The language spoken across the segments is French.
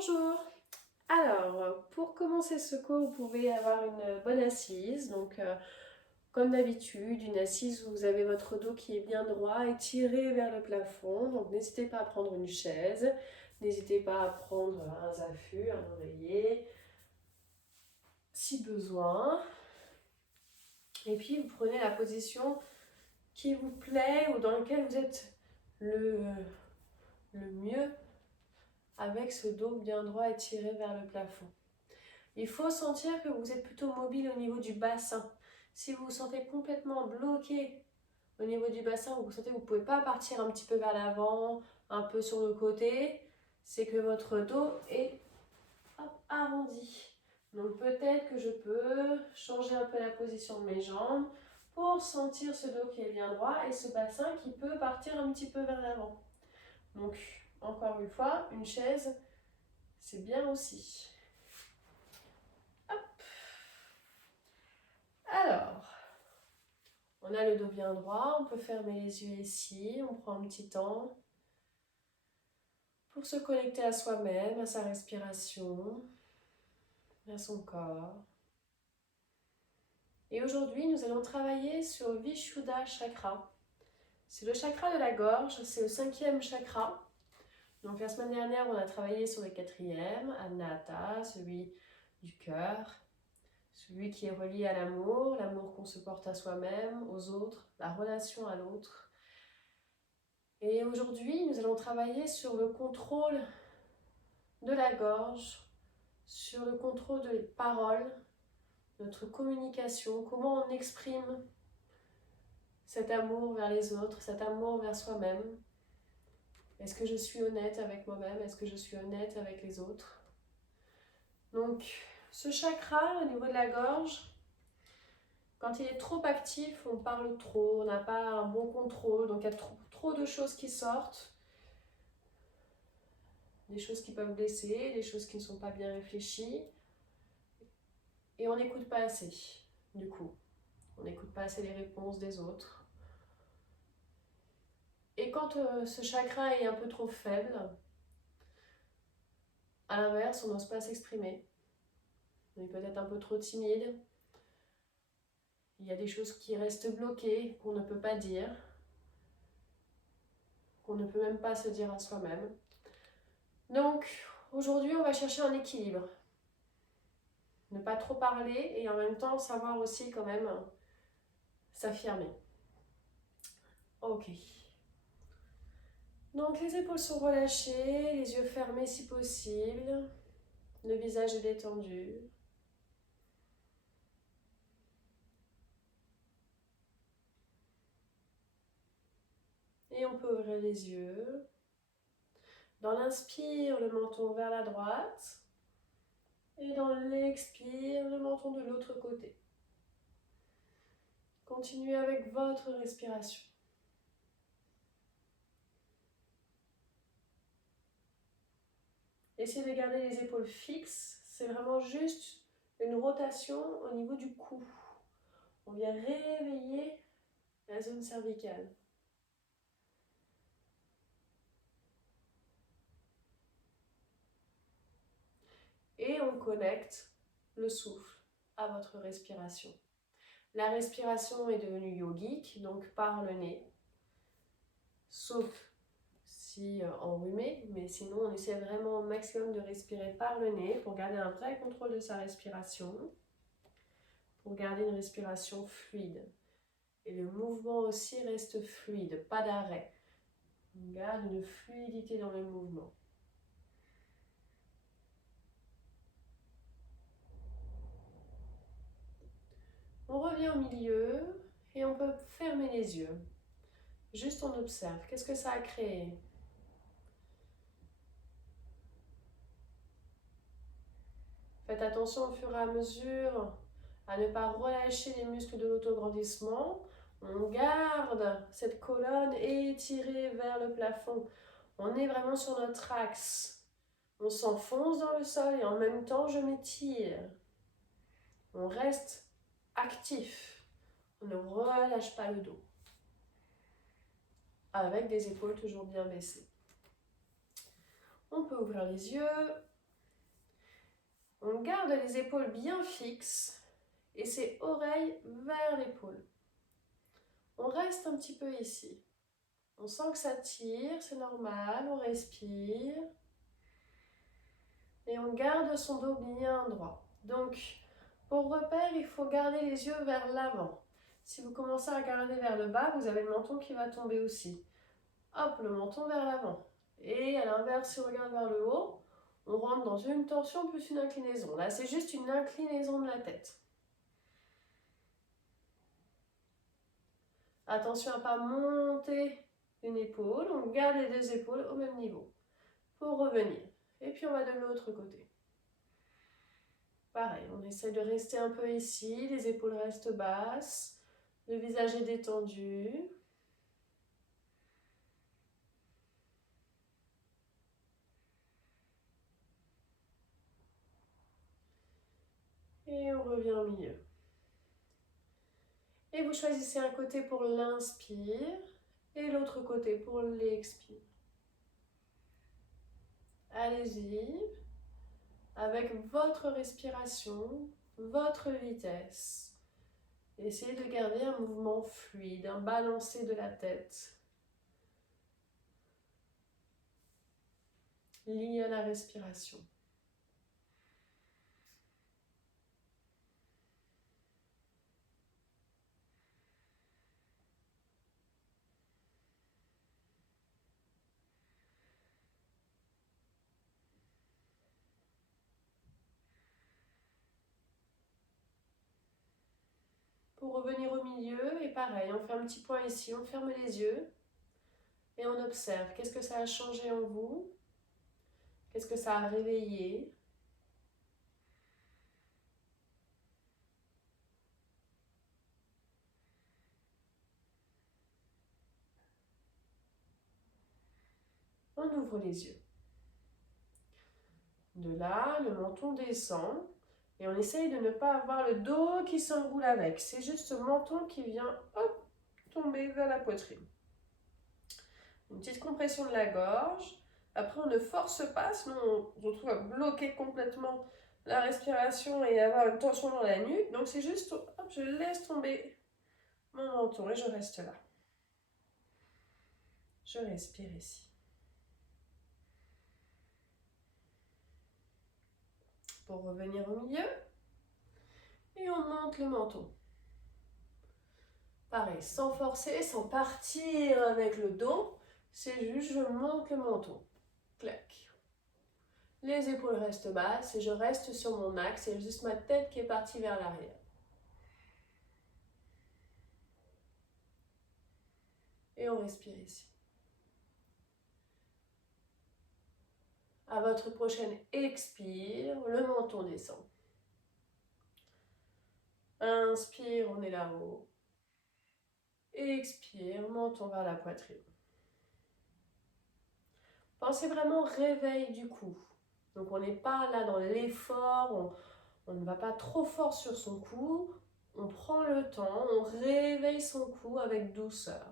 Bonjour. Alors, pour commencer ce cours, vous pouvez avoir une bonne assise. Donc, comme d'habitude, une assise où vous avez votre dos qui est bien droit et tiré vers le plafond. Donc, n'hésitez pas à prendre une chaise. N'hésitez pas à prendre un zafu, un oreiller, si besoin. Et puis, vous prenez la position qui vous plaît ou dans laquelle vous êtes le mieux avec ce dos bien droit et tiré vers le plafond. Il faut sentir que vous êtes plutôt mobile au niveau du bassin. Si vous vous sentez complètement bloqué au niveau du bassin, vous sentez que vous ne pouvez pas partir un petit peu vers l'avant, un peu sur le côté, c'est que votre dos est arrondi. Donc peut-être que je peux changer un peu la position de mes jambes pour sentir ce dos qui est bien droit et ce bassin qui peut partir un petit peu vers l'avant. Donc encore une fois, une chaise, c'est bien aussi. Alors, on a le dos bien droit, on peut fermer les yeux ici, on prend un petit temps pour se connecter à soi-même, à sa respiration, à son corps. Et aujourd'hui, nous allons travailler sur Vishuddha Chakra. C'est le chakra de la gorge, c'est le 5e chakra. Donc la semaine dernière, on a travaillé sur le 4e, Anahata, celui du cœur, celui qui est relié à l'amour qu'on se porte à soi-même, aux autres, la relation à l'autre. Et aujourd'hui, nous allons travailler sur le contrôle de la gorge, sur le contrôle des paroles, notre communication, comment on exprime cet amour vers les autres, cet amour vers soi-même. Est-ce que je suis honnête avec moi-même? Est-ce que je suis honnête avec les autres? Donc, ce chakra au niveau de la gorge, quand il est trop actif, on parle trop, on n'a pas un bon contrôle, donc il y a trop de choses qui sortent. Des choses qui peuvent blesser, des choses qui ne sont pas bien réfléchies. Et on n'écoute pas assez, du coup. On n'écoute pas assez les réponses des autres. Et quand ce chakra est un peu trop faible, à l'inverse, on n'ose pas s'exprimer. On est peut-être un peu trop timide. Il y a des choses qui restent bloquées, qu'on ne peut pas dire, qu'on ne peut même pas se dire à soi-même. Donc, aujourd'hui, on va chercher un équilibre. Ne pas trop parler et en même temps savoir aussi quand même s'affirmer. Ok. Donc les épaules sont relâchées, les yeux fermés si possible, le visage est détendu. Et on peut ouvrir les yeux. Dans l'inspire, le menton vers la droite. Et dans l'expire, le menton de l'autre côté. Continuez avec votre respiration. Essayez de garder les épaules fixes. C'est vraiment juste une rotation au niveau du cou. On vient réveiller la zone cervicale. Et on connecte le souffle à votre respiration. La respiration est devenue yogique, donc par le nez, sauf si enrhumé, mais sinon on essaie vraiment au maximum de respirer par le nez pour garder un vrai contrôle de sa respiration, pour garder une respiration fluide. Et le mouvement aussi reste fluide, pas d'arrêt. On garde une fluidité dans le mouvement. On revient au milieu et on peut fermer les yeux. Juste on observe. Qu'est-ce que ça a créé? Faites attention au fur et à mesure à ne pas relâcher les muscles de l'autograndissement. On garde cette colonne étirée vers le plafond. On est vraiment sur notre axe. On s'enfonce dans le sol et en même temps je m'étire. On reste actif. On ne relâche pas le dos. Avec des épaules toujours bien baissées. On peut ouvrir les yeux. On garde les épaules bien fixes et ses oreilles vers l'épaule. On reste un petit peu ici. On sent que ça tire, c'est normal, on respire. Et on garde son dos bien droit. Donc, pour repère, il faut garder les yeux vers l'avant. Si vous commencez à regarder vers le bas, vous avez le menton qui va tomber aussi. Hop, le menton vers l'avant. Et à l'inverse, si on regarde vers le haut, on rentre dans une torsion plus une inclinaison. Là, c'est juste une inclinaison de la tête. Attention à ne pas monter une épaule. On garde les deux épaules au même niveau. Pour revenir. Et puis, on va de l'autre côté. Pareil, on essaie de rester un peu ici. Les épaules restent basses. Le visage est détendu. Et on revient au milieu. Et vous choisissez un côté pour l'inspire et l'autre côté pour l'expire. Allez-y, avec votre respiration, votre vitesse. Essayez de garder un mouvement fluide, un balancé de la tête, lié à la respiration. Pour revenir au milieu, et pareil, on fait un petit point ici, on ferme les yeux et on observe. Qu'est-ce que ça a changé en vous? Qu'est-ce que ça a réveillé? On ouvre les yeux. De là, le menton descend et on essaye de ne pas avoir le dos qui s'enroule avec. C'est juste le menton qui vient hop, tomber vers la poitrine. Une petite compression de la gorge. Après, on ne force pas, sinon on se retrouve à bloquer complètement la respiration et avoir une tension dans la nuque. Donc c'est juste, hop, je laisse tomber mon menton et je reste là. Je respire ici. Pour revenir au milieu. Et on monte le menton. Pareil, sans forcer, sans partir avec le dos. C'est juste, je monte le menton. Clac. Les épaules restent basses et je reste sur mon axe. C'est juste ma tête qui est partie vers l'arrière. Et on respire ici. À votre prochaine expire, le menton descend. Inspire, on est là-haut. Expire, menton vers la poitrine. Pensez vraiment au réveil du cou. Donc on n'est pas là dans l'effort, on ne va pas trop fort sur son cou. On prend le temps, on réveille son cou avec douceur.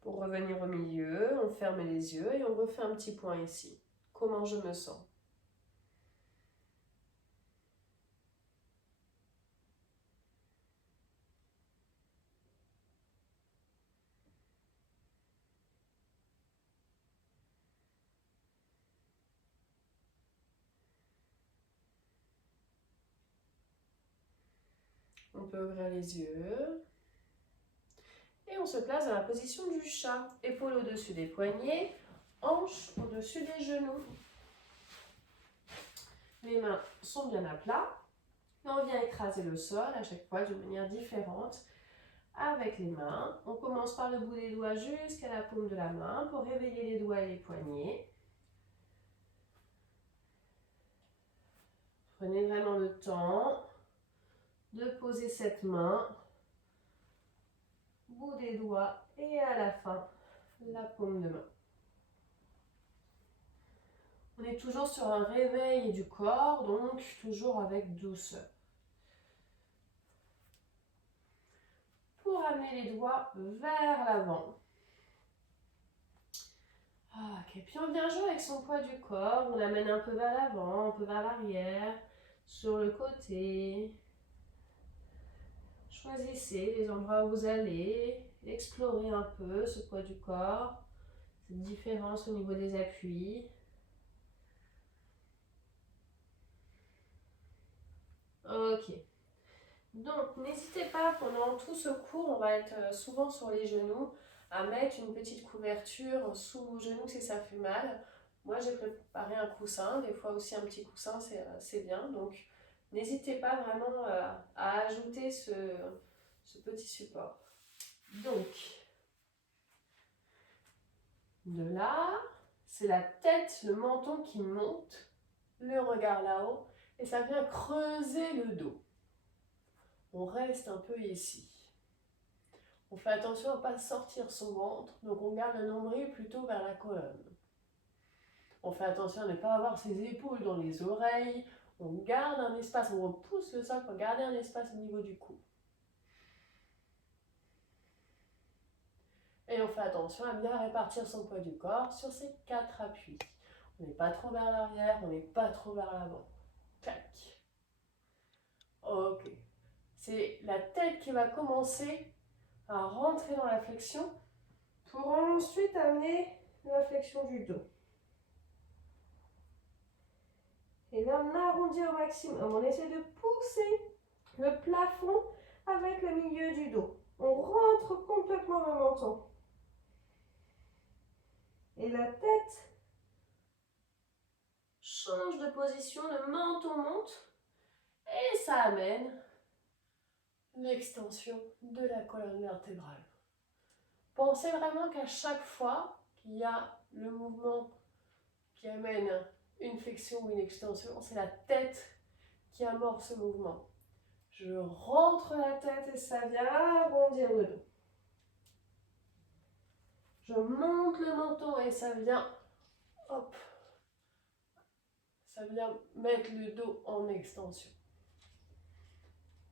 Pour revenir au milieu, on ferme les yeux et on refait un petit point ici. Comment je me sens? On peut ouvrir les yeux. Et on se place dans la position du chat. Épaules au-dessus des poignets, hanches au-dessus des genoux. Les mains sont bien à plat. Là, on vient écraser le sol à chaque fois d'une manière différente avec les mains. On commence par le bout des doigts jusqu'à la paume de la main pour réveiller les doigts et les poignets. Prenez vraiment le temps de poser cette main, bout des doigts et à la fin, la paume de main. On est toujours sur un réveil du corps, donc toujours avec douceur. Pour amener les doigts vers l'avant. Ok, puis on vient jouer avec son poids du corps, on l'amène un peu vers l'avant, un peu vers l'arrière, sur le côté. Choisissez les endroits où vous allez, explorez un peu ce poids du corps, cette différence au niveau des appuis. Ok. Donc, n'hésitez pas, pendant tout ce cours, on va être souvent sur les genoux, à mettre une petite couverture sous vos genoux si ça fait mal. Moi, j'ai préparé un coussin, des fois aussi un petit coussin, c'est bien. Donc, n'hésitez pas vraiment à ajouter ce petit support. Donc, de là, c'est la tête, le menton qui monte, le regard là-haut, et ça vient creuser le dos. On reste un peu ici. On fait attention à ne pas sortir son ventre, donc on garde le nombril plutôt vers la colonne. On fait attention à ne pas avoir ses épaules dans les oreilles. On garde un espace, on repousse le sol pour garder un espace au niveau du cou. Et on fait attention à bien répartir son poids du corps sur ces 4 appuis. On n'est pas trop vers l'arrière, on n'est pas trop vers l'avant. Tac. Ok. C'est la tête qui va commencer à rentrer dans la flexion pour ensuite amener la flexion du dos. Et là, on arrondit au maximum. On essaie de pousser le plafond avec le milieu du dos. On rentre complètement le menton. Et la tête change de position, le menton monte et ça amène l'extension de la colonne vertébrale. Pensez vraiment qu'à chaque fois qu'il y a le mouvement qui amène une flexion ou une extension, c'est la tête qui amorce ce mouvement. Je rentre la tête et ça vient arrondir le dos. Je monte le menton et ça vient, hop, ça vient mettre le dos en extension.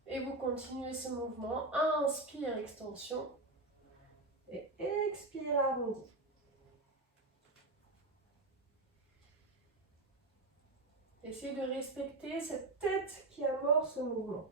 Et vous continuez ce mouvement. Inspire, extension. Et expire, arrondi. Essayez de respecter cette tête qui amorce ce mouvement.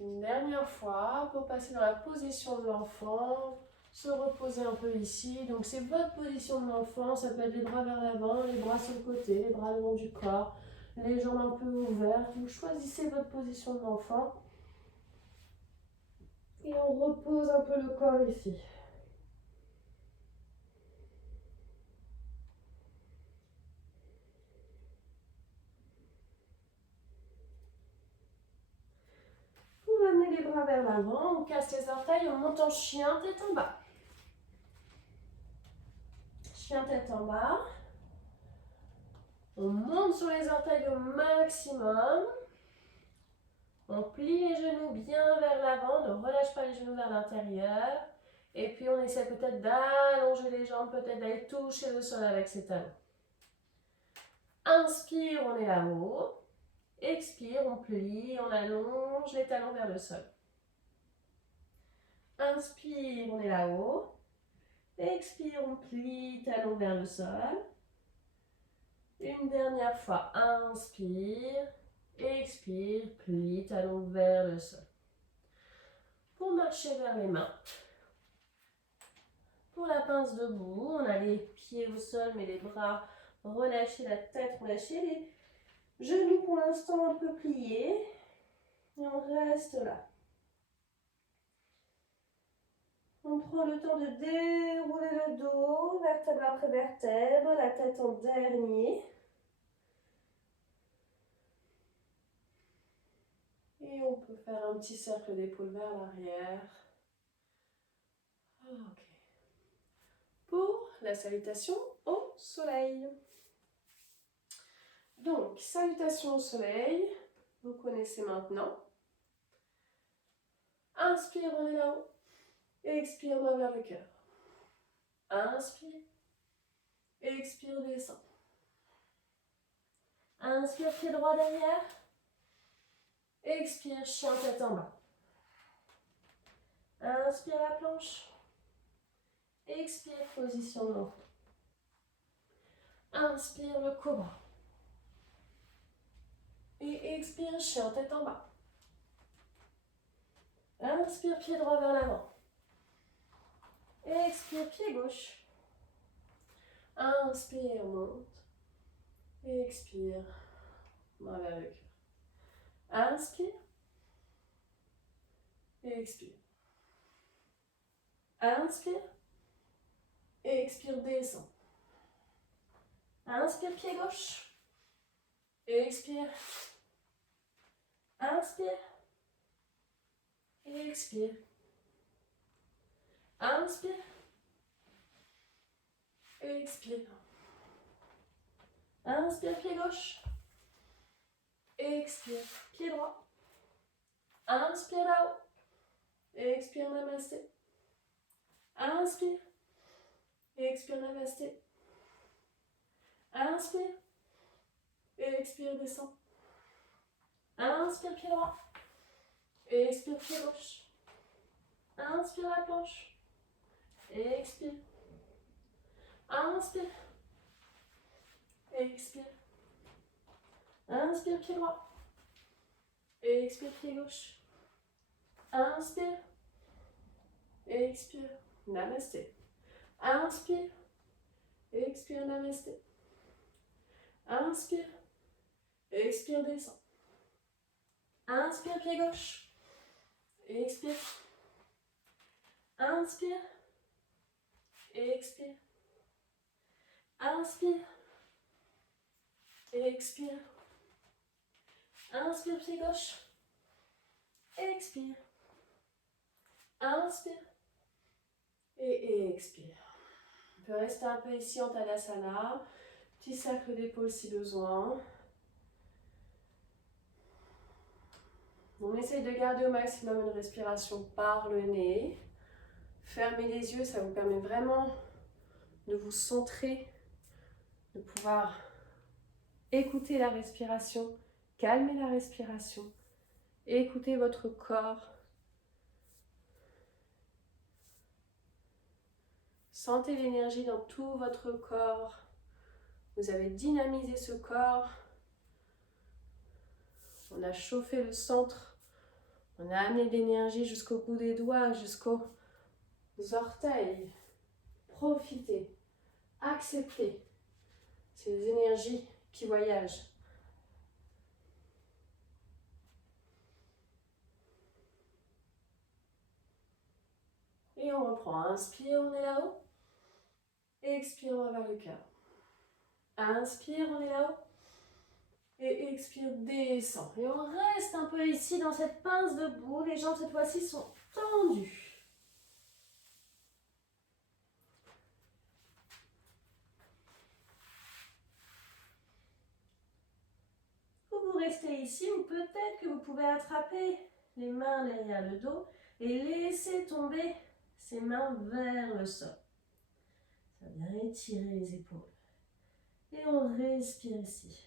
Une dernière fois pour passer dans la position de l'enfant. Se reposer un peu ici. Donc c'est votre position de l'enfant. Ça peut être les bras vers l'avant, les bras sur le côté, les bras le long du corps, les jambes un peu ouvertes. Vous choisissez votre position de l'enfant. Et on repose un peu le corps ici. Vous amenez les bras vers l'avant, on casse les orteils, on monte en chien, tête en bas. Chien, tête en bas. On monte sur les orteils au maximum. On plie les genoux bien vers l'avant, ne relâche pas les genoux vers l'intérieur. Et puis on essaie peut-être d'allonger les jambes, peut-être d'aller toucher le sol avec ses talons. Inspire, on est là-haut. Expire, on plie, on allonge les talons vers le sol. Inspire, on est là-haut. Expire, on plie, talons vers le sol. Une dernière fois, inspire, expire, plie, talons vers le sol. Pour marcher vers les mains, pour la pince debout, on a les pieds au sol, mais les bras relâchés, la tête relâchée, les genoux pour l'instant un peu pliés, et on reste là. On prend le temps de dérouler le dos, vertèbre après vertèbre, la tête en dernier. Et on peut faire un petit cercle d'épaule vers l'arrière. Ok. Pour la salutation au soleil. Donc, salutation au soleil, vous connaissez maintenant. Inspire, on est là-haut. Expire, main vers le cœur. Inspire. Expire, descend. Inspire, pied droit derrière. Expire, chien tête en bas. Inspire la planche. Expire, position de l'enfant. Inspire le cobra. Et expire, chien tête en bas. Inspire, pied droit vers l'avant. Expire, pied gauche. Inspire, monte. Expire, main vers le cœur. Inspire. Expire. Inspire. Expire, descend. Inspire, pied gauche. Expire. Inspire. Expire. Inspire. Expire. Inspire, pied gauche. Expire, pied droit. Inspire là-haut. Expire, namasté. Inspire. Expire, namasté. Inspire. Expire, descend. Inspire, pied droit. Expire, pied gauche. Inspire la planche. Expire. Inspire. Expire. Inspire, pied droit. Expire, pied gauche. Inspire. Expire. Namasté. Inspire. Expire, namasté. Inspire. Expire, descend. Inspire, pied gauche. Expire. Inspire. Expire. Inspire. Expire. Inspire, pied gauche. Expire. Inspire. Et expire. On peut rester un peu ici en Tadasana. Petit cercle d'épaule si besoin. On essaye de garder au maximum une respiration par le nez. Fermez les yeux, ça vous permet vraiment de vous centrer, de pouvoir écouter la respiration, calmer la respiration, écouter votre corps. Sentez l'énergie dans tout votre corps. Vous avez dynamisé ce corps. On a chauffé le centre. On a amené de l'énergie jusqu'au bout des doigts, jusqu'aux orteils. Profitez, acceptez ces énergies qui voyagent. Et on reprend. Inspire, on est là-haut. Expire, on va vers le cœur. Inspire, on est là-haut. Et expire, descend. Et on reste un peu ici dans cette pince debout. Les jambes cette fois-ci sont tendues. Vous restez ici ou peut-être que vous pouvez attraper les mains derrière le dos et laisser tomber ces mains vers le sol. Ça va bien étirer les épaules. Et on respire ici.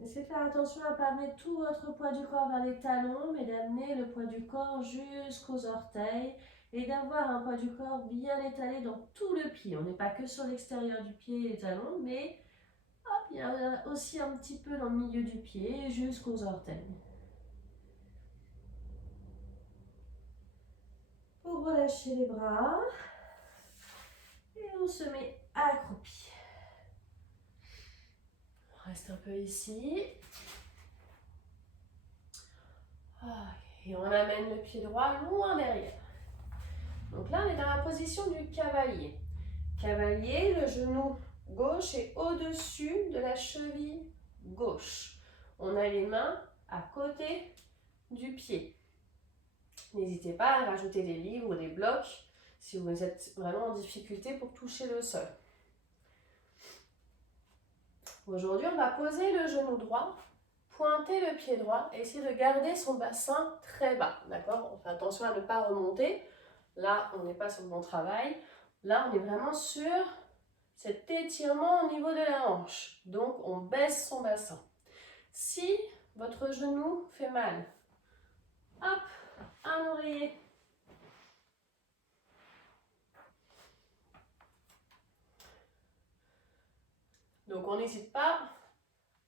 Essayez de faire attention à ne pas mettre tout votre poids du corps vers les talons, mais d'amener le poids du corps jusqu'aux orteils et d'avoir un poids du corps bien étalé dans tout le pied. On n'est pas que sur l'extérieur du pied et les talons, mais hop, il y a aussi un petit peu dans le milieu du pied jusqu'aux orteils. Vous relâchez les bras et on se met accroupi. reste un peu ici. Et on amène le pied droit loin derrière. Donc là, on est dans la position du cavalier. Cavalier, le genou gauche est au-dessus de la cheville gauche. On a les mains à côté du pied. N'hésitez pas à rajouter des livres ou des blocs si vous êtes vraiment en difficulté pour toucher le sol. Aujourd'hui, on va poser le genou droit, pointer le pied droit et essayer de garder son bassin très bas. D'accord? On fait attention à ne pas remonter. Là, on n'est pas sur le bon travail. Là, on est vraiment sur cet étirement au niveau de la hanche. Donc, on baisse son bassin. Si votre genou fait mal, hop, un oreiller. Donc, on n'hésite pas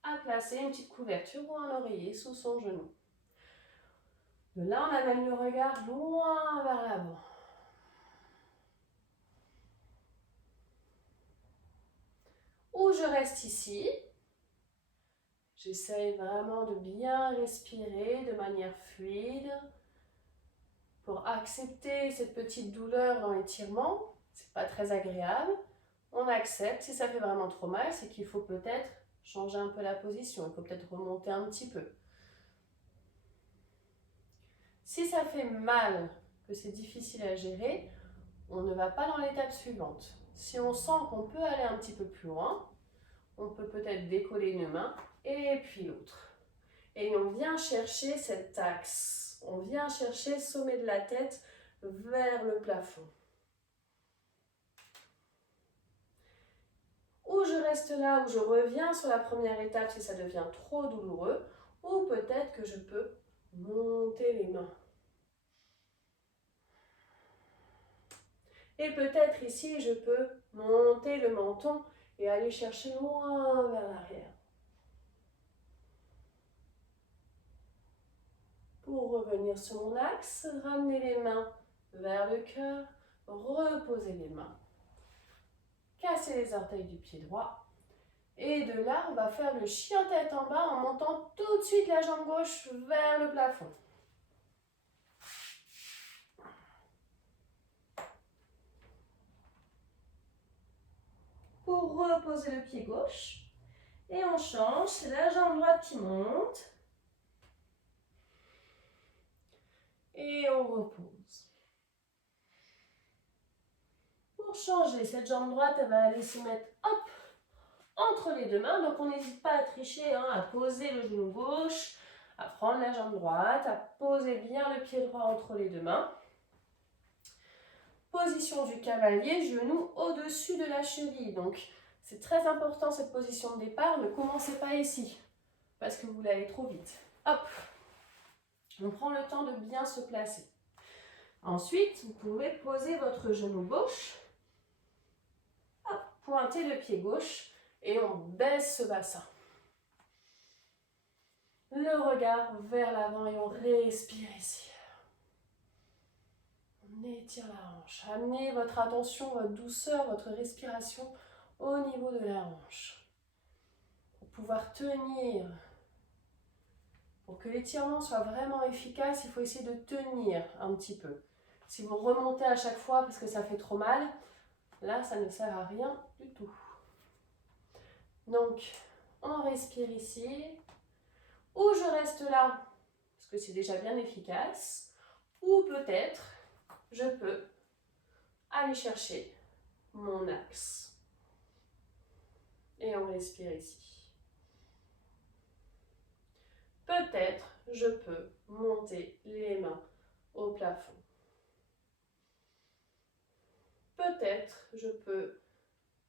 à placer une petite couverture ou un oreiller sous son genou. De là, on amène le regard loin vers l'avant. Ou je reste ici. J'essaye vraiment de bien respirer de manière fluide pour accepter cette petite douleur dans l'étirement. C'est pas très agréable. On accepte. Si ça fait vraiment trop mal, c'est qu'il faut peut-être changer un peu la position. Il faut peut-être remonter un petit peu. Si ça fait mal, que c'est difficile à gérer, on ne va pas dans l'étape suivante. Si on sent qu'on peut aller un petit peu plus loin, on peut peut-être décoller une main et puis l'autre. Et on vient chercher cet axe. On vient chercher le sommet de la tête vers le plafond. Ou je reste là, ou je reviens sur la première étape si ça devient trop douloureux, ou peut-être que je peux monter les mains. Et peut-être ici, je peux monter le menton et aller chercher loin vers l'arrière. Pour revenir sur mon axe, ramener les mains vers le cœur, reposer les mains. Casser les orteils du pied droit. Et de là, on va faire le chien tête en bas en montant tout de suite la jambe gauche vers le plafond. Pour reposer le pied gauche. Et on change, c'est la jambe droite qui monte. Et on repose. Pour changer, cette jambe droite, elle va aller se mettre hop, entre les deux mains. Donc on n'hésite pas à tricher, à poser le genou gauche, à prendre la jambe droite, à poser bien le pied droit entre les deux mains. Position du cavalier, genou au-dessus de la cheville. Donc c'est très important cette position de départ. Ne commencez pas ici, parce que vous l'allez trop vite. Hop, on prend le temps de bien se placer. Ensuite, vous pouvez poser votre genou gauche. Hop, pointez le pied gauche et on baisse ce bassin. Le regard vers l'avant et on respire ici. On étire la hanche. Amenez votre attention, votre douceur, votre respiration au niveau de la hanche. Pour pouvoir tenir, pour que l'étirement soit vraiment efficace, il faut essayer de tenir un petit peu. Si vous remontez à chaque fois parce que ça fait trop mal, là, ça ne sert à rien du tout. Donc, on respire ici. Ou je reste là, parce que c'est déjà bien efficace. Ou peut-être, je peux aller chercher mon axe. Et on respire ici. Peut-être, je peux monter les mains au plafond. Peut-être, je peux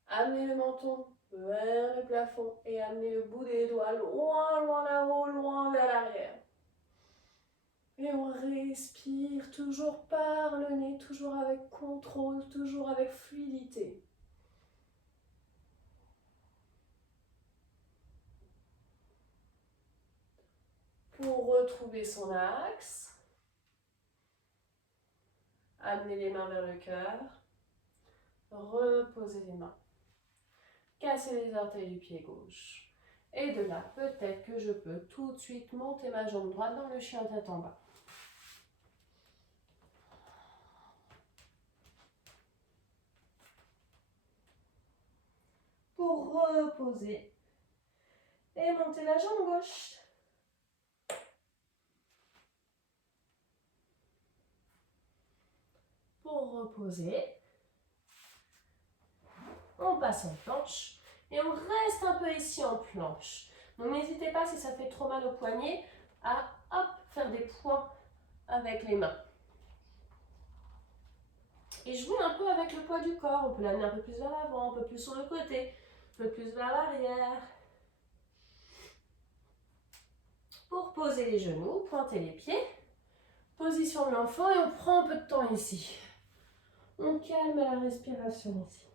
amener le menton vers le plafond et amener le bout des doigts loin, loin là-haut, loin vers l'arrière. Et on respire toujours par le nez, toujours avec contrôle, toujours avec fluidité. Pour retrouver son axe, amener les mains vers le cœur, reposer les mains, casser les orteils du pied gauche Et de là, peut-être que je peux tout de suite monter ma jambe droite dans le chien tête en bas. Pour reposer et monter la jambe gauche. Pour reposer, on passe en planche et on reste un peu ici en planche. Donc n'hésitez pas, si ça fait trop mal au poignet, à hop, faire des points avec les mains. Et jouer un peu avec le poids du corps. On peut l'amener un peu plus vers l'avant, un peu plus sur le côté, un peu plus vers l'arrière. Pour poser les genoux, pointer les pieds. Position de l'enfant et on prend un peu de temps ici. On calme la respiration ici.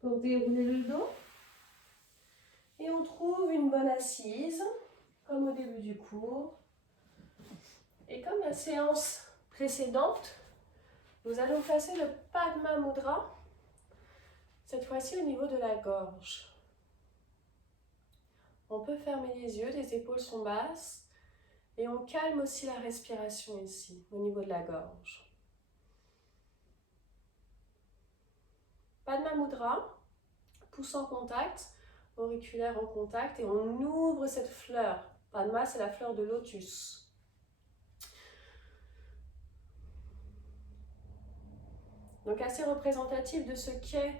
Pour dérouler le dos. Et on trouve une bonne assise, comme au début du cours. Et comme la séance précédente, nous allons placer le Padma Mudra, cette fois-ci au niveau de la gorge. On peut fermer les yeux, les épaules sont basses, et on calme aussi la respiration ici, au niveau de la gorge. Padma Mudra, pouce en contact, auriculaire en contact, et on ouvre cette fleur. Padma, c'est la fleur de lotus. Donc assez représentatif de ce qu'est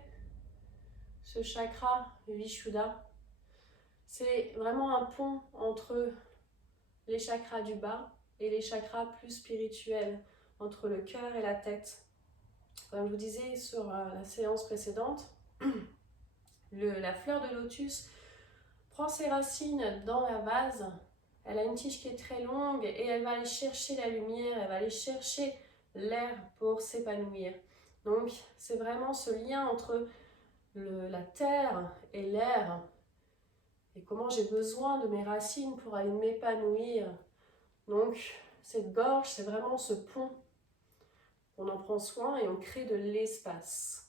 ce chakra Vishuddha. C'est vraiment un pont entre les chakras du bas et les chakras plus spirituels, entre le cœur et la tête. Comme je vous disais sur la séance précédente, la fleur de lotus prend ses racines dans la vase. Elle a une tige qui est très longue et elle va aller chercher la lumière, elle va aller chercher l'air pour s'épanouir. Donc c'est vraiment ce lien entre la terre et l'air et comment j'ai besoin de mes racines pour aller m'épanouir. Donc cette gorge, c'est vraiment ce pont. On en prend soin et on crée de l'espace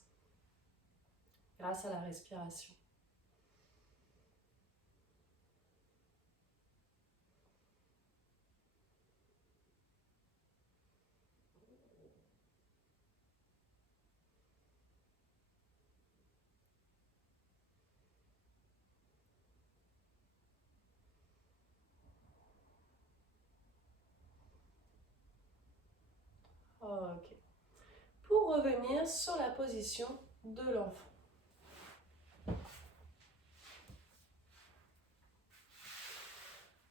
grâce à la respiration. Ok. Pour revenir sur la position de l'enfant.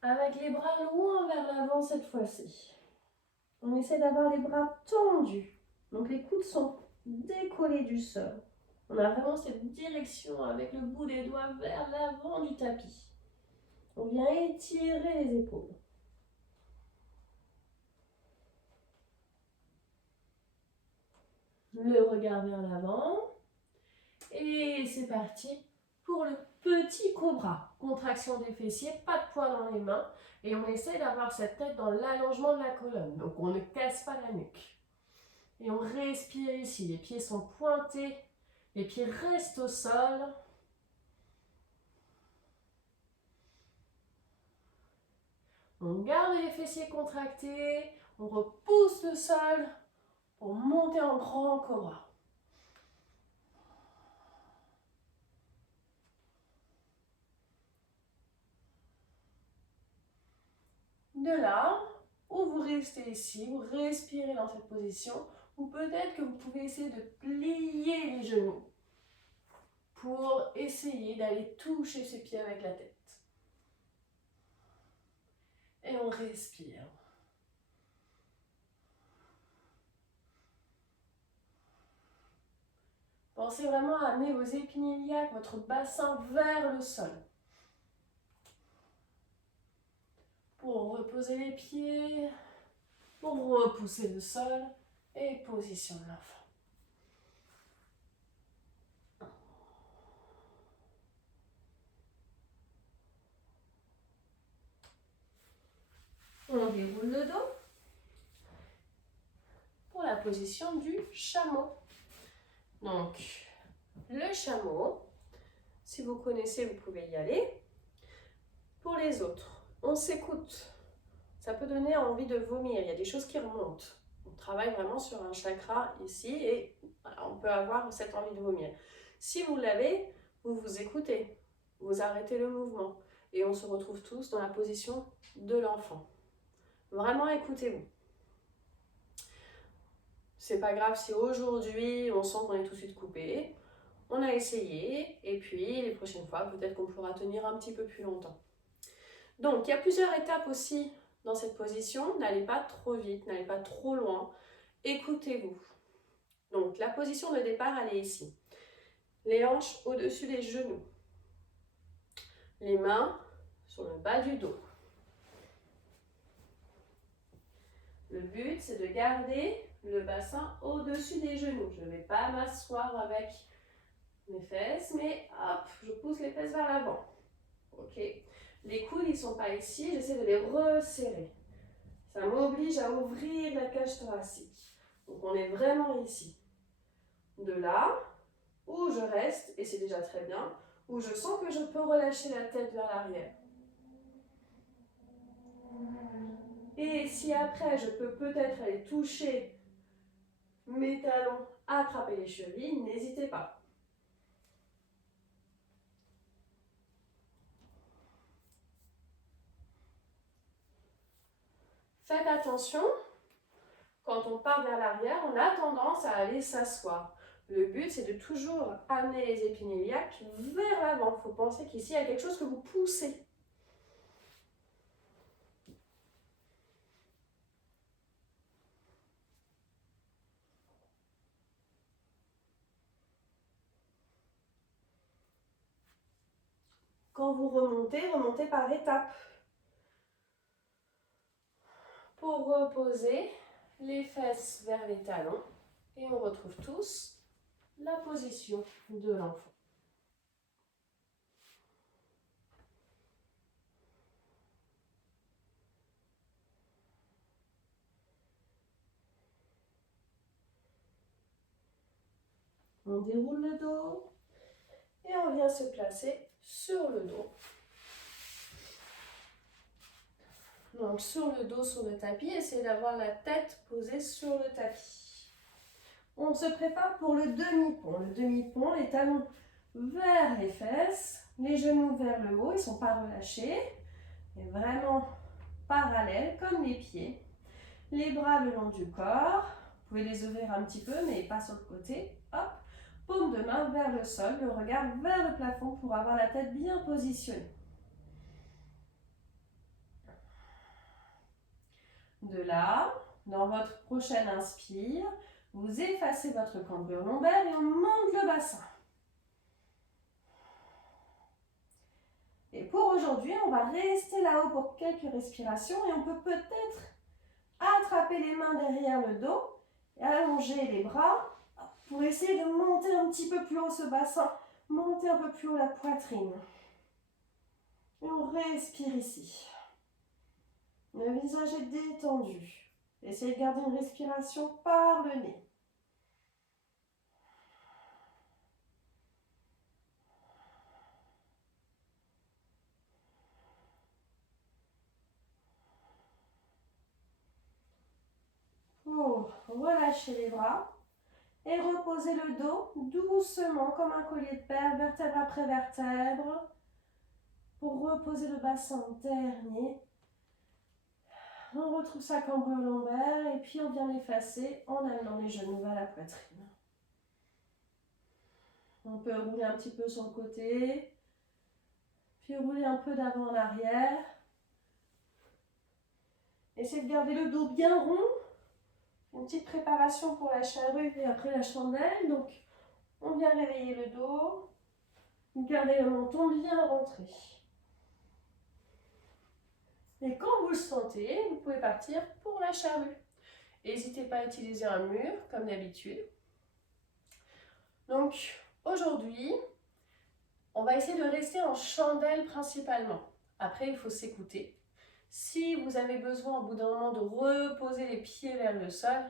Avec les bras loin vers l'avant cette fois-ci. On essaie d'avoir les bras tendus. Donc les coudes sont décollés du sol. On a vraiment cette direction avec le bout des doigts vers l'avant du tapis. On vient étirer les épaules. Le regard vers l'avant. Et c'est parti pour le petit cobra. Contraction des fessiers, pas de poids dans les mains. Et on essaie d'avoir cette tête dans l'allongement de la colonne. Donc on ne casse pas la nuque. Et on respire ici. Les pieds sont pointés. Les pieds restent au sol. On garde les fessiers contractés. On repousse le sol pour monter en grand cobra. De là, ou vous restez ici, vous respirez dans cette position, ou peut-être que vous pouvez essayer de plier les genoux pour essayer d'aller toucher ses pieds avec la tête. Et on respire. Pensez vraiment à amener vos épineux iliaques, votre bassin vers le sol. Pour reposer les pieds, pour repousser le sol Et position de l'enfant. On déroule le dos pour la position du chameau. Donc, le chameau, si vous connaissez, vous pouvez y aller. Pour les autres, on s'écoute. Ça peut donner envie de vomir, il y a des choses qui remontent. On travaille vraiment sur un chakra ici et voilà, on peut avoir cette envie de vomir. Si vous l'avez, vous vous écoutez, vous arrêtez le mouvement et on se retrouve tous dans la position de l'enfant. Vraiment écoutez-vous. C'est pas grave si aujourd'hui on sent qu'on est tout de suite coupé. On a essayé et puis les prochaines fois peut-être qu'on pourra tenir un petit peu plus longtemps. Donc il y a plusieurs étapes aussi dans cette position. N'allez pas trop vite, n'allez pas trop loin. Écoutez-vous. Donc la position de départ elle est ici. Les hanches au-dessus des genoux. Les mains sur le bas du dos. Le but, c'est de garder le bassin au-dessus des genoux. Je ne vais pas m'asseoir avec mes fesses, mais hop, je pousse les fesses vers l'avant. Ok. Les coudes, ils ne sont pas ici, j'essaie de les resserrer. Ça m'oblige à ouvrir la cage thoracique. Donc on est vraiment ici. De là, où je reste, et c'est déjà très bien, où je sens que je peux relâcher la tête vers l'arrière. Et si après, je peux peut-être aller toucher mes talons, attraper les chevilles, n'hésitez pas. Faites attention, quand on part vers l'arrière, on a tendance à aller s'asseoir. Le but, c'est de toujours amener les épines iliaques vers l'avant. Il faut penser qu'ici, il y a quelque chose que vous poussez. Quand vous remontez, remontez par étapes. Pour reposer les fesses vers les talons et on retrouve tous la position de l'enfant. On déroule le dos et on vient se placer sur le dos. Donc sur le dos, sur le tapis, essayez d'avoir la tête posée sur le tapis. On se prépare pour le demi-pont. Le demi-pont, les talons vers les fesses, les genoux vers le haut, ils ne sont pas relâchés, mais vraiment parallèles comme les pieds. Les bras le long du corps, vous pouvez les ouvrir un petit peu, mais pas sur le côté. Hop, paume de main vers le sol, le regard vers le plafond pour avoir la tête bien positionnée. De là, dans votre prochaine inspire, vous effacez votre cambrure lombaire et on monte le bassin. Et pour aujourd'hui, on va rester là-haut pour quelques respirations et on peut peut-être attraper les mains derrière le dos et allonger les bras pour essayer de monter un petit peu plus haut ce bassin, monter un peu plus haut la poitrine. Et on respire ici. Le visage est détendu. Essayez de garder une respiration par le nez. Pour relâcher les bras et reposer le dos doucement comme un collier de perles, vertèbre après vertèbre, pour reposer le bassin dernier. On retrouve sa cambrure lombaire et puis on vient l'effacer en amenant les genoux vers la poitrine. On peut rouler un petit peu sur le côté, puis rouler un peu d'avant en arrière. Essayez de garder le dos bien rond. Une petite préparation pour la charrue et après la chandelle. Donc, on vient réveiller le dos. Gardez le menton bien rentré. Et quand vous le sentez, vous pouvez partir pour la charrue. N'hésitez pas à utiliser un mur, comme d'habitude. Donc, aujourd'hui, on va essayer de rester en chandelle principalement. Après, il faut s'écouter. Si vous avez besoin au bout d'un moment de reposer les pieds vers le sol,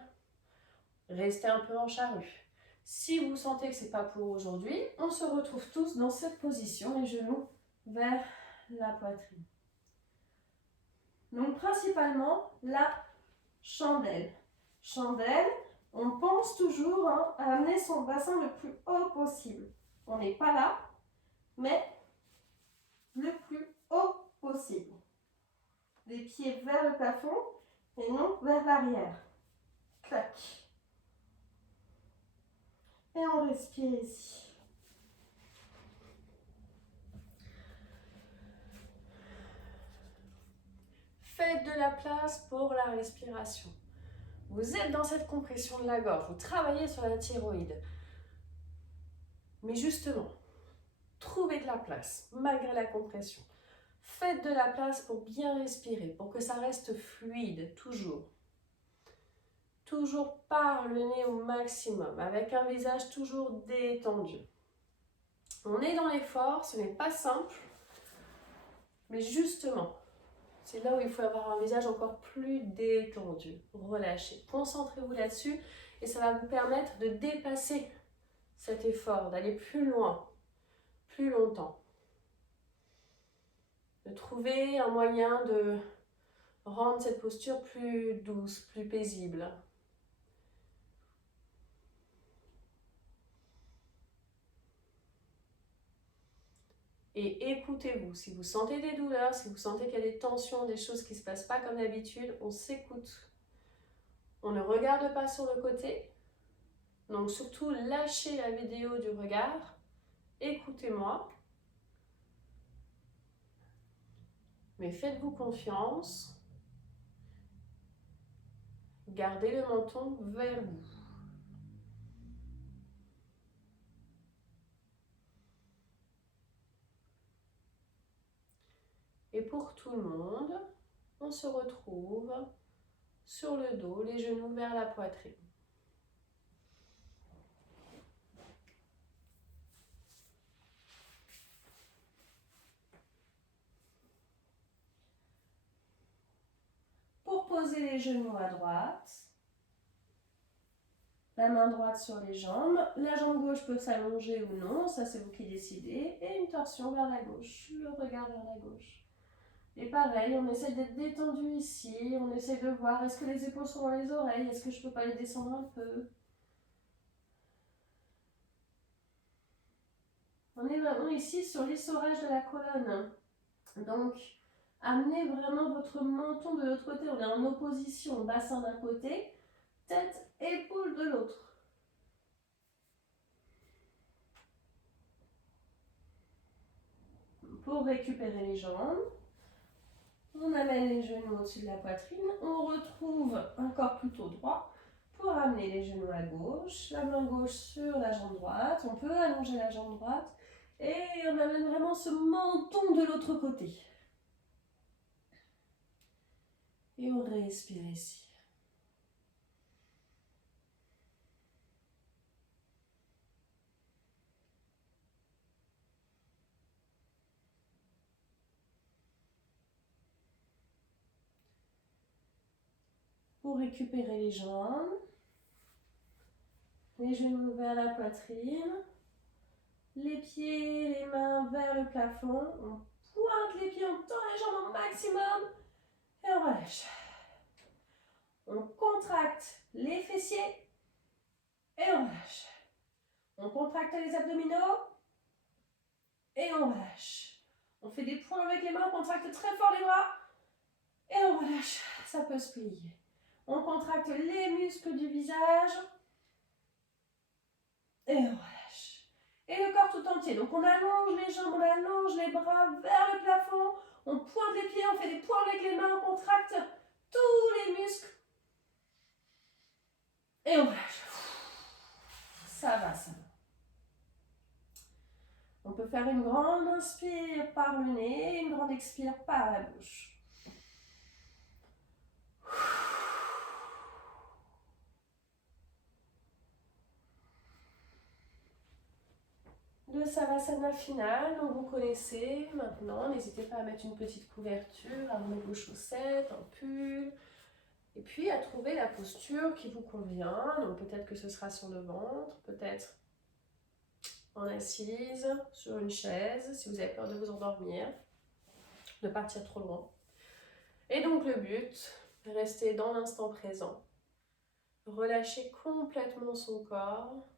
restez un peu en charrue. Si vous sentez que ce n'est pas pour aujourd'hui, on se retrouve tous dans cette position, les genoux vers la poitrine. Donc principalement la chandelle. Chandelle, on pense toujours à amener son bassin le plus haut possible. On n'est pas là, mais le plus haut possible. Les pieds vers le plafond et non vers l'arrière. Clac. Et on respire ici. Faites de la place pour la respiration. Vous êtes dans cette compression de la gorge, vous travaillez sur la thyroïde. Mais justement, trouvez de la place malgré la compression. Faites de la place pour bien respirer, pour que ça reste fluide, toujours. Toujours par le nez au maximum, avec un visage toujours détendu. On est dans l'effort, ce n'est pas simple, mais justement, c'est là où il faut avoir un visage encore plus détendu, relâché. Concentrez-vous là-dessus et ça va vous permettre de dépasser cet effort, d'aller plus loin, plus longtemps. De trouver un moyen de rendre cette posture plus douce, plus paisible. Et écoutez-vous. Si vous sentez des douleurs, si vous sentez qu'il y a des tensions, des choses qui ne se passent pas comme d'habitude, on s'écoute. On ne regarde pas sur le côté. Donc surtout, lâchez la vidéo du regard. Écoutez-moi. Mais faites-vous confiance. Gardez le menton vers vous. Et pour tout le monde, on se retrouve sur le dos, les genoux vers la poitrine. Pour poser les genoux à droite, la main droite sur les jambes, la jambe gauche peut s'allonger ou non, ça c'est vous qui décidez, et une torsion vers la gauche, le regard vers la gauche. Et pareil, on essaie d'être détendu ici, on essaie de voir, est-ce que les épaules sont dans les oreilles, est-ce que je peux pas les descendre un peu? On est vraiment ici sur l'essorage de la colonne. Donc, amenez vraiment votre menton de l'autre côté, on est en opposition, bassin d'un côté, tête, épaule de l'autre. Pour récupérer les jambes, on amène les genoux au-dessus de la poitrine, on retrouve un corps plutôt droit pour amener les genoux à gauche, la main gauche sur la jambe droite, on peut allonger la jambe droite et on amène vraiment ce menton de l'autre côté. Et on respire ici. Pour récupérer les jambes, les genoux vers la poitrine, les pieds, les mains vers le plafond, on pointe les pieds, on tend les jambes au maximum et on relâche. On contracte les fessiers et on relâche. On contracte les abdominaux et on relâche. On fait des points avec les mains, on contracte très fort les bras et on relâche. Ça peut se plier. On contracte les muscles du visage et on relâche. Et le corps tout entier. Donc on allonge les jambes, on allonge les bras vers le plafond. On pointe les pieds, on fait des points avec les mains, on contracte tous les muscles. Et on relâche. Ça va, ça va. On peut faire une grande inspire par le nez, une grande expire par la bouche. le Savasana final, donc vous connaissez maintenant. N'hésitez pas à mettre une petite couverture, à remettre vos chaussettes, un pull, et puis à trouver la posture qui vous convient. Donc peut-être que ce sera sur le ventre, peut-être en assise, sur une chaise, si vous avez peur de vous endormir, de partir trop loin. Et donc le but, rester dans l'instant présent, relâcher complètement son corps,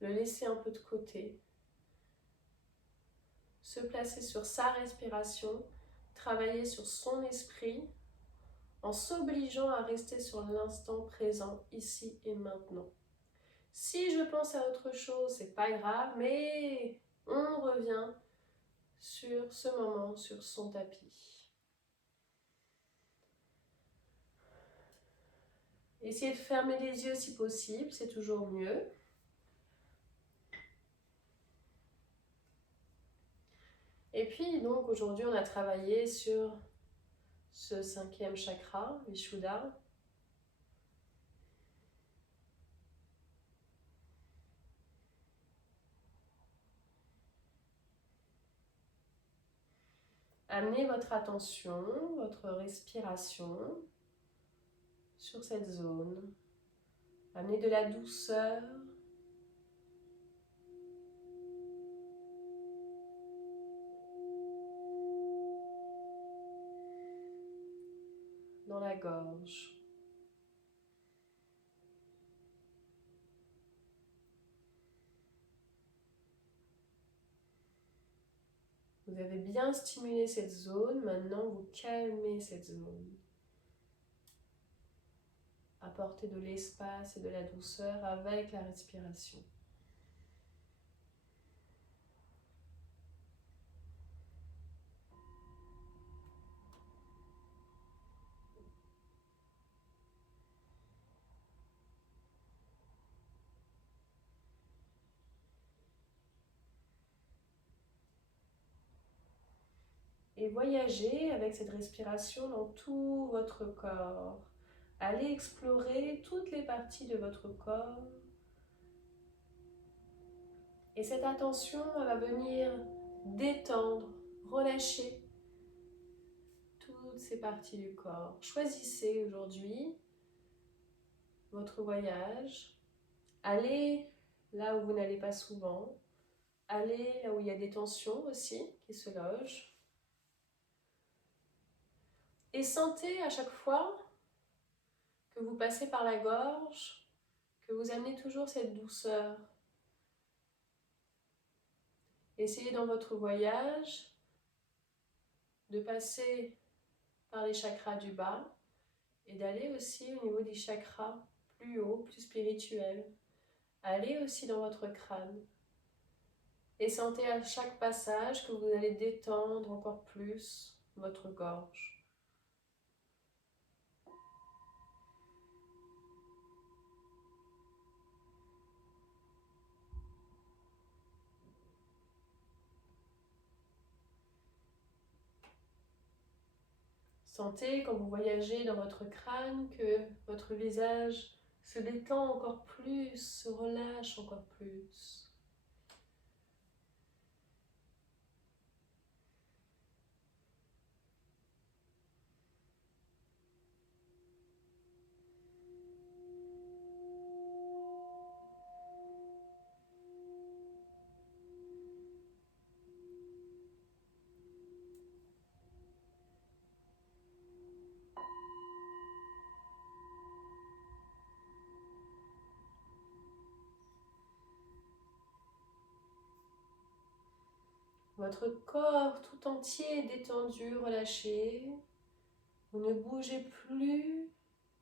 le laisser un peu de côté, se placer sur sa respiration, travailler sur son esprit, en s'obligeant à rester sur l'instant présent, ici et maintenant. Si je pense à autre chose, c'est pas grave, mais on revient sur ce moment, sur son tapis. Essayez de fermer les yeux si possible, c'est toujours mieux. Et puis donc aujourd'hui on a travaillé sur ce 5e chakra, Vishuddha. Amenez votre attention, votre respiration sur cette zone. Amenez de la douceur. Dans la gorge. Vous avez bien stimulé cette zone, maintenant vous calmez cette zone. Apportez de l'espace et de la douceur avec la respiration. Et voyagez avec cette respiration dans tout votre corps. Allez explorer toutes les parties de votre corps. Et cette attention elle va venir détendre, relâcher toutes ces parties du corps. Choisissez aujourd'hui votre voyage. Allez là où vous n'allez pas souvent. Allez là où il y a des tensions aussi qui se logent. Et sentez à chaque fois que vous passez par la gorge, que vous amenez toujours cette douceur. Essayez dans votre voyage de passer par les chakras du bas et d'aller aussi au niveau des chakras plus hauts, plus spirituels. Allez aussi dans votre crâne et sentez à chaque passage que vous allez détendre encore plus votre gorge. Sentez quand vous voyagez dans votre crâne que votre visage se détend encore plus, se relâche encore plus. Votre corps tout entier est détendu, relâché. Vous ne bougez plus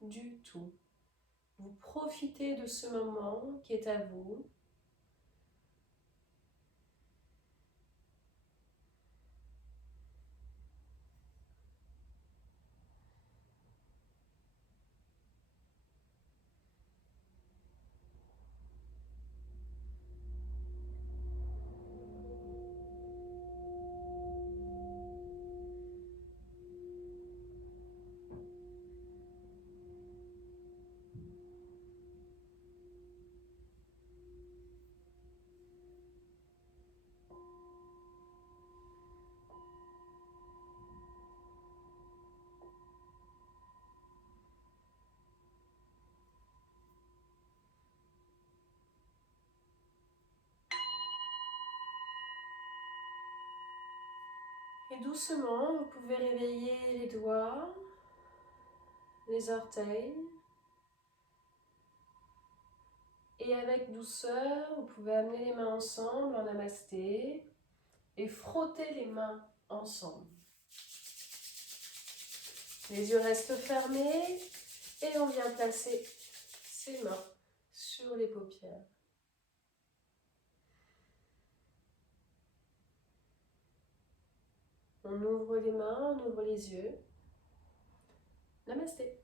du tout. Vous profitez de ce moment qui est à vous. Et doucement, vous pouvez réveiller les doigts, les orteils. Et avec douceur, vous pouvez amener les mains ensemble en namasté et frotter les mains ensemble. Les yeux restent fermés et on vient placer ses mains sur les paupières. On ouvre les mains, on ouvre les yeux. Namasté.